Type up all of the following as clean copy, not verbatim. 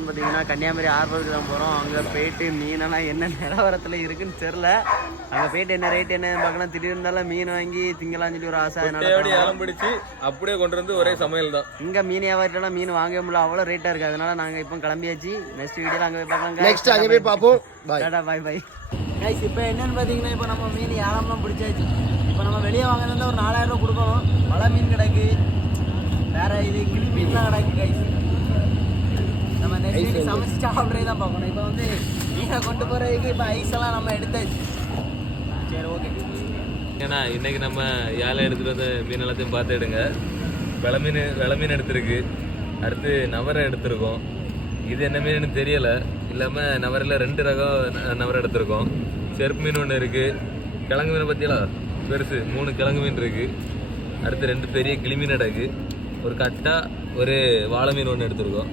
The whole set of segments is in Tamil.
போகிறோம்னு பார்த்தீங்கன்னா கன்னியாகுமரி ஹார்பருக்கு தான் போகிறோம். அங்கே போயிட்டு மீனெல்லாம் என்ன நிலவரத்தில் இருக்குன்னு தெரில. அங்கே போயிட்டு என்ன ரேட் என்ன பார்க்கலாம். திடீர்னு மீன் வாங்கி திங்கலாம்னு சொல்லி ஒரு ஆசை. ஏலம் பிடிச்சி அப்படியே கொண்டு வந்து ஒரே சமையல் தான். இங்கே மீன் வியாபாரத்தெல்லாம் மீன் வாங்க முடியல, அவ்வளோ ரேட்டாக இருக்குது. அதனால நாங்கள் இப்போ கிளம்பியாச்சு. நெக்ஸ்ட் வீடியோவில் அங்கே போய் பார்க்கலாம். நெக்ஸ்ட் அங்கே போய் பார்ப்போம். பாய் பாய் கைஸ். இப்போ என்னன்னு பார்த்தீங்கன்னா இப்போ நம்ம மீன் ஏலம்லாம் பிடிச்சாச்சு. இப்போ நம்ம வெளியே வாங்கினா ஒரு 4000 ரூபா கொடுக்கணும். மழை மீன் கிடக்கு, வேற இது கிளி மீன்லாம் கிடக்கு கைஸ். நம்ம நெக்ஸ்ட் சமைச்சு சாப்பிட்றே தான் பார்க்கணும். இப்போ வந்து மீனை கொண்டு போகிறதுக்கு இப்போ ஐஸ் எல்லாம் நம்ம எடுத்தாச்சு. சரி ஓகே. ஏன்னா இன்னைக்கு நம்ம ஏழை எடுத்துகிட்டு வந்து மீன் எல்லாத்தையும் பார்த்து எடுங்க. வெலை மீன் எடுத்துருக்கு, அடுத்து நவரை எடுத்திருக்கோம். இது என்ன மீன் தெரியலை. இல்லாமல் நவரையில் 2 ரகம் நவரை எடுத்திருக்கோம். செருப்பு மீன் ஒன்று இருக்குது. கிழங்கு மீனை பற்றியெல்லாம் பெருசு 3 கிழங்கு மீன் இருக்குது. அடுத்து 2 பெரிய கிளி மீன் அடக்கு, ஒரு கட்டா, ஒரு வாழை மீன் ஒன்று எடுத்திருக்கோம்.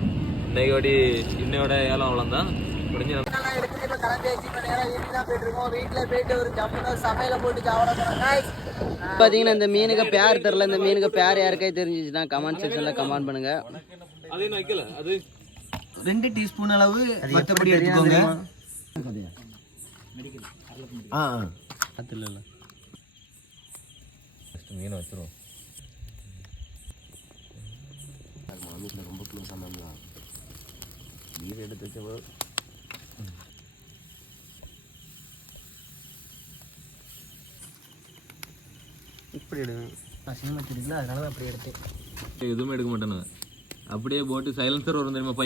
இன்னையோட ஏலம் அவ்வளோதான் முடிஞ்சு. பார்த்தீங்கன்னா இந்த மீனுக்கு பேர் தெரில. இந்த மீனுக்கு பேர் யாருக்கே தெரிஞ்சிச்சுன்னா கமெண்ட் செக்ஷனில் கமெண்ட் பண்ணுங்க. அது வைக்கல, அது 2 டீஸ்பூன் அளவு மற்றபடி எடுத்துக்கோங்க. மீன் வச்சிருவோம். ரொம்ப க்ளோஸ் ஆனாங்களா நீர் எடுத்து வச்ச இப்படி எடுவேன். நான் சினிமா தெரியுங்களா, அதனால தான் அப்படி எடுத்தேன். எதுவுமே எடுக்க மாட்டேன்னு அப்படியே போட்டு சைலன்சர் வரும் தெரியுமா.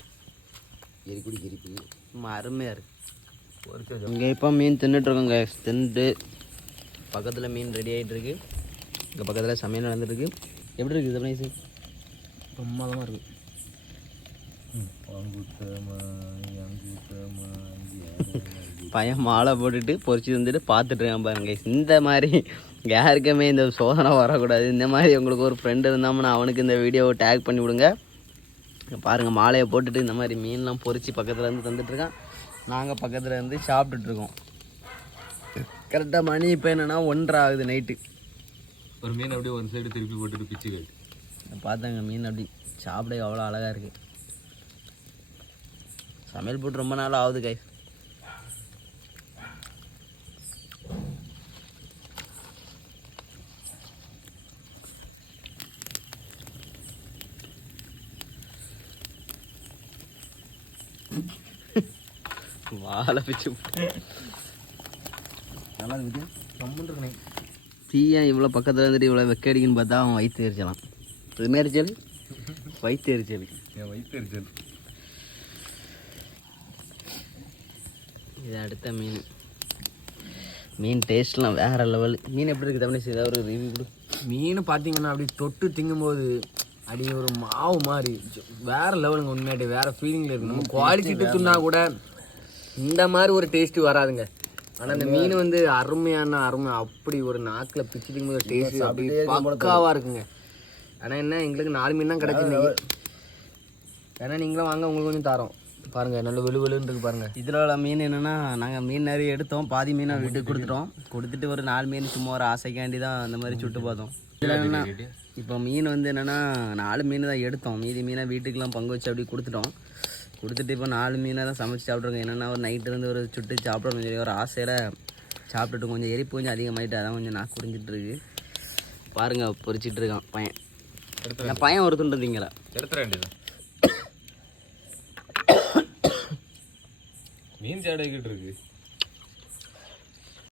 எரிப்பு அருமையாக இருக்கு. இங்கே இப்போ மீன் தின்னுட்ருக்கோங்க. தின்னுட்டு பக்கத்தில் மீன் ரெடி ஆகிட்டு இருக்கு. இங்கே பக்கத்தில் சமையல் நடந்துட்டுருக்கு. எப்படி இருக்குது இது நைஸு? ரொம்ப தான் இருக்குது. பையன் மாலை போட்டுட்டு பொறிச்சு வந்துட்டு பார்த்துட்டு இருக்கான் பாருங்க. இந்த மாதிரி யாருக்குமே இந்த சோதனை வரக்கூடாது. இந்த மாதிரி உங்களுக்கு ஒரு ஃப்ரெண்டு இருந்தாங்கன்னா அவனுக்கு இந்த வீடியோவை டேக் பண்ணி விடுங்க. பாருங்கள், மாலையை போட்டுட்டு இந்த மாதிரி மீன்லாம் பொறிச்சு பக்கத்தில் இருந்து தந்துட்டுருக்கான். நாங்கள் பக்கத்தில் இருந்து சாப்பிட்டுட்ருக்கோம். கரெக்டாக மணி இப்போ என்னென்னா 1:30 ஆகுது நைட்டு. ஒரு மீன் அப்படியே ஒரு சைடு திருப்பி போட்டுட்டு பிச்சு கேட்டு பார்த்தாங்க. மீன் அப்படி சாப்பிட அவ்வளோ அழகாக இருக்குது. சமையல் போட்டு ரொம்ப நாள் ஆகுது கை. வாழை பிச்சு நல்லா இருக்குது. ரொம்ப இருக்குண்ணே. தீயா இவ்வளோ பக்கத்தில் வந்துட்டு இவ்வளோ வெக்க அடிக்குன்னு பார்த்தா அவன் வயிற்று எரிச்சலாம். இது எரிச்சல், வயிற்று எரிச்சல். என் வயிற்று எரிச்சல். இது அடுத்த மீன் டேஸ்ட்லாம் வேறு லெவல். மீன் எப்படி இருக்குது தமிழ் ஏதாவது ஒரு ரிவ்யூ கொடு. மீன் பார்த்தீங்கன்னா அப்படி தொட்டு திங்கும்போது அப்படி ஒரு மாவு மாதிரி வேறு லெவலுங்க. உண்மையாட்டி வேறு ஃபீலிங்கில் இருக்குது. நம்ம குவாலிட்டி துண்ணா கூட இந்த மாதிரி ஒரு டேஸ்ட்டு வராதுங்க. ஆனால் இந்த மீன் வந்து அருமை அப்படி ஒரு நாக்கில் பிச்சு திங்கும்போது டேஸ்ட்டு அப்படி பக்காவாக இருக்குங்க. ஆனால் என்ன, எங்களுக்கு 4 மீன் தான் கிடக்குங்க. ஏன்னா நீங்களும் வாங்க, உங்களுக்கு கொஞ்சம் தரோம் பாருங்கள். நல்ல வெளுன்னு இருக்குது பாருங்கள். இதில் உள்ள மீன் என்னென்னா, நாங்கள் மீன் நிறைய எடுத்தோம். பாதி மீனை வீட்டுக்கு கொடுத்துட்டு ஒரு 4 மீன் சும்மா ஒரு ஆசைக்காண்டி தான் அந்த மாதிரி சுட்டு பார்த்தோம். இதில் என்னென்னா இப்போ மீன் வந்து என்னென்னா 4 மீன் தான் எடுத்தோம். மீதி மீனை வீட்டுக்கெலாம் பங்கு வச்சு அப்படி கொடுத்துட்டு இப்போ 4 மீனை தான் சமைச்சு சாப்பிட்ருக்கோம். என்னென்னா ஒரு நைட்டு இருந்து ஒரு சுட்டு சாப்பிடணும் சொல்லி ஒரு ஆசையில் சாப்பிட்டுட்டு கொஞ்சம் எரிப்பு கொஞ்சம் அதிகமாகிட்டு அதான் கொஞ்சம் நாக்கு குறிஞ்சிட்ருக்கு. பாருங்கள், பொறிச்சிட்டு இருக்கான் பையன். பையன் ஒரு துண்டு திங்கலை எடுத்துட வேண்டியது. மீன் சாடைக்கிட்டு இருக்கு.